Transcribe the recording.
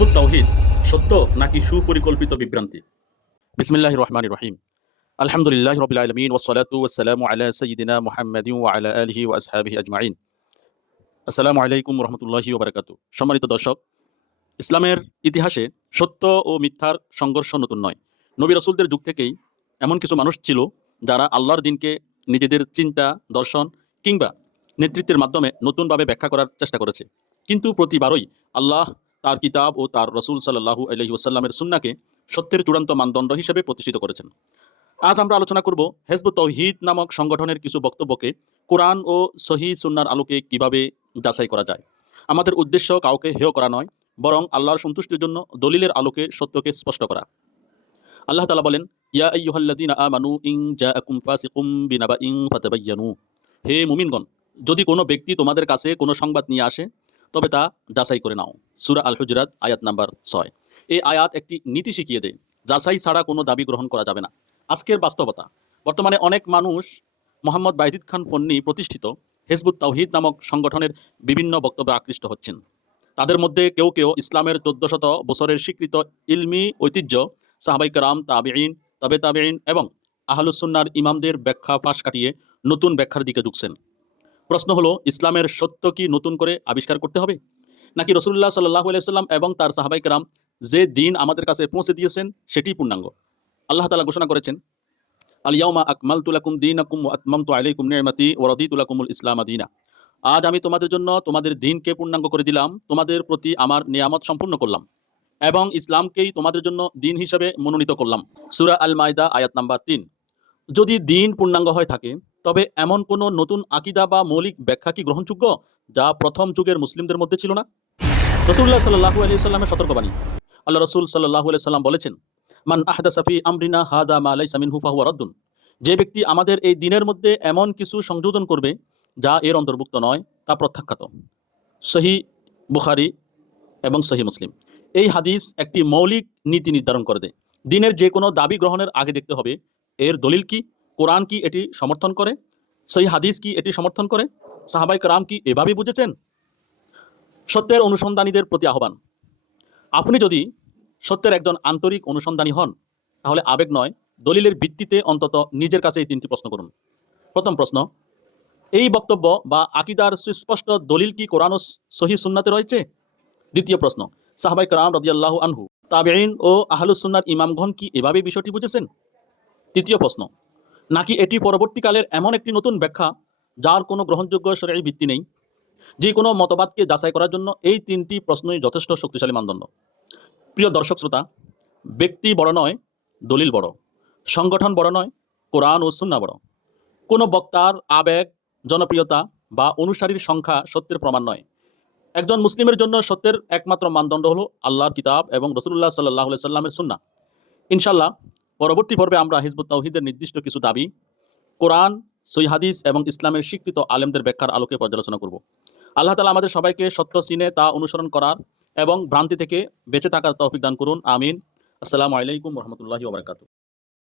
Hizb ut তাওহীদ সত্য নাকি সুপরিকল্পিত বিভ্রান্তি? বিসমিল্লাহির রহমানির রহিম। আলহামদুলিল্লাহি রাব্বিল আলামিন ওয়াসসালাতু ওয়াসসালামু আলা সাইয়্যিদিনা মুহাম্মাদিন ওয়া আলা আলিহি ওয়া আসহাবিহি আজমাইন। আসসালামু আলাইকুম ওয়া রাহমাতুল্লাহি ওয়া বারাকাতুহু। সম্মানিত দর্শক, ইসলামের ইতিহাসে সত্য ও মিথ্যার সংঘর্ষ নতুন নয়। নবী রাসূলদের যুগ থেকেই এমন কিছু মানুষ ছিল যারা আল্লাহর দ্বীনকে নিজেদের চিন্তা, দর্শন কিংবা নেতৃত্বের মাধ্যমে নতুনভাবে ব্যাখ্যা করার চেষ্টা করেছে। কিন্তু প্রতিবারই আল্লাহ তার কিতাব ও তার রাসূল সাল্লাল্লাহু আলাইহি ওয়াসাল্লামের সুন্নাহকে সত্যের চূড়ান্ত মানদণ্ড হিসেবে প্রতিষ্ঠিত করেছেন। আজ আমরা আলোচনা করব হিজবুত তাওহীদ নামক সংগঠনের কিছু বক্তব্যকে কোরআন ও সহিহ সুন্নাহর আলোকে কিভাবে যাচাই করা যায়। আমাদের উদ্দেশ্য কাউকে হেয় করা নয়, বরং আল্লাহর সন্তুষ্টির জন্য দলিলের আলোকে সত্যকে স্পষ্ট করা। আল্লাহ তাআলা বলেন, ইয়া আইয়ুহাল্লাযীনা আমানু ইন জাআকুম ফাসিকুম বিনাবাইন ফাতাবায়ানু। হে মুমিনগণ, যদি কোনো ব্যক্তি তোমাদের কাছে কোনো সংবাদ নিয়ে আসে তবে তা যাচাই করে নাও। সূরা আল হুজরাত আয়াত নাম্বার 6। এই আয়াত একটি নীতি শিখিয়ে দেয়, যাচাই ছাড়া কোনো দাবি গ্রহণ করা যাবে না। আজকের বাস্তবতা, বর্তমানে অনেক মানুষ মোহাম্মদ বাইজিদ খান পন্নী প্রতিষ্ঠিত হিজবুত তাওহীদ নামক সংগঠনের বিভিন্ন বক্তব্যে আকৃষ্ট হচ্ছেন। তাদের মধ্যে কেউ কেউ ইসলামের 1400 বছরের স্বীকৃত ইলমি ঐতিহ্য, সাহাবায়ে কেরাম, তাবেঈন, তবে তাবেঈন এবং আহলুস সুন্নাহর ইমামদের ব্যাখ্যা ফাঁস কাটিয়ে নতুন ব্যাখ্যার দিকে ঝুঁকছেন। প্রশ্ন হলো, ইসলামের সত্য কি নতুন করে আবিষ্কার করতে হবে, নাকি রাসূলুল্লাহ সাল্লাল্লাহু আলাইহি ওয়াসাল্লাম এবং তার সাহাবায়ে কেরাম যে দিন আমাদের কাছে পৌঁছে দিয়েছেন সেটিই পূর্ণাঙ্গ? আল্লাহ তাআলা ঘোষণা করেছেন, আল ইয়াউমা আকমালতু লাকুম দীনাকুম ওয়া আতমামতু আলাইকুম নি'মাতি ওয়া রাদিতু লাকুমুল ইসলামা দীনা। আজ আমি তোমাদের জন্য তোমাদের দ্বীনকে পূর্ণাঙ্গ করে দিলাম, তোমাদের প্রতি আমার নিয়ামত সম্পূর্ণ করলাম এবং ইসলামকেই তোমাদের জন্য দ্বীন হিসেবে মনোনীত করলাম। সূরা আল মাইদা আয়াত নাম্বার 3। যদি দ্বীন পূর্ণাঙ্গ হয়ে থাকে, তবে এমন কোনো নতুন আকীদা বা মৌলিক ব্যাখ্যা কি গ্রহণযোগ্য যা প্রথম যুগের মুসলিমদের মধ্যে ছিল না? রাসূলুল্লাহ সাল্লাল্লাহু আলাইহি ওয়াসাল্লামের সতর্কবাণী। আল্লাহ রাসূল সাল্লাল্লাহু আলাইহি ওয়াসাল্লাম বলেছেন, মান আহদাসা ফি আমরিনা হাযা মা লাইসা মিনহু ফাহুয়া রাদ্দুন। যে ব্যক্তি আমাদের এই দ্বীনের মধ্যে এমন কিছু সংযোজন করবে যা এর অন্তর্ভুক্ত নয়, তা প্রত্যাখ্যাত। সহিহ বুখারী এবং সহিহ মুসলিম। এই হাদিস একটি মৌলিক নীতি নির্ধারণ করে দেয়। দ্বীনের যে কোনো দাবি গ্রহণের আগে দেখতে হবে এর দলিল কি, কোরআন কি এটি সমর্থন করে, সহিহ হাদিস কি এটি সমর্থন করে, সাহাবায়ে কেরাম কি এভাবেই বুঝেছেন। সত্যের অনুসন্ধানীদের প্রতি আহ্বান। আপনি যদি সত্যের একজন আন্তরিক অনুসন্ধানী হন, তাহলে আবেগ নয়, দলিলের ভিত্তিতে অন্তত নিজের কাছে এই 3টি প্রশ্ন করুন। প্রথম প্রশ্ন, এই বক্তব্য বা আকীদার সুস্পষ্ট দলিল কি কোরআন ও সহিহ সুন্নাতে রয়েছে? দ্বিতীয় প্রশ্ন, সাহাবায়ে কেরাম রাদিয়াল্লাহু আনহু, তাবেঈন ও আহলুস সুন্নাহর ইমামগণ কি এভাবে বিষয়টি বুঝেছেন? তৃতীয় প্রশ্ন, নাকি এটি পরবর্তীকালের এমন একটি নতুন ব্যাখ্যা যার কোনো গ্রহণযোগ্য শরঈ ভিত্তি নেই? যে কোনো মতবাদকে যাচাই করার জন্য এই 3টি প্রশ্নই যথেষ্ট শক্তিশালী মানদণ্ড। প্রিয় দর্শক শ্রোতা, ব্যক্তি বড় নয়, দলিল বড়। সংগঠন বড় নয়, কোরআন ও সুন্নাহ বড়। কোনো বক্তার আবেগ, জনপ্রিয়তা বা অনুসারীর সংখ্যা সত্যের প্রমাণ নয়। একজন মুসলিমের জন্য সত্যের একমাত্র মানদণ্ড হলো আল্লাহর কিতাব এবং রাসূলুল্লাহ সাল্লাল্লাহু আলাইহি সাল্লামের সুন্নাহ। ইনশাআল্লাহ পরবর্তী পর্বে আমরা হিজবুত তাওহীদের নির্দিষ্ট কিছু দাবি কোরআন, সহিহ হাদিস এবং ইসলামের স্বীকৃত আলেমদের ব্যাখ্যার আলোকে পর্যালোচনা করব। আল্লাহ তাআলা আমাদের সবাইকে সত্য চিনে তা অনুসরণ করার এবং ভ্রান্তি থেকে বেঁচে থাকার তৌফিক দান করুন। আমিন। আসসালামু আলাইকুম ওয়া রাহমাতুল্লাহি ওয়া বারাকাতুহু।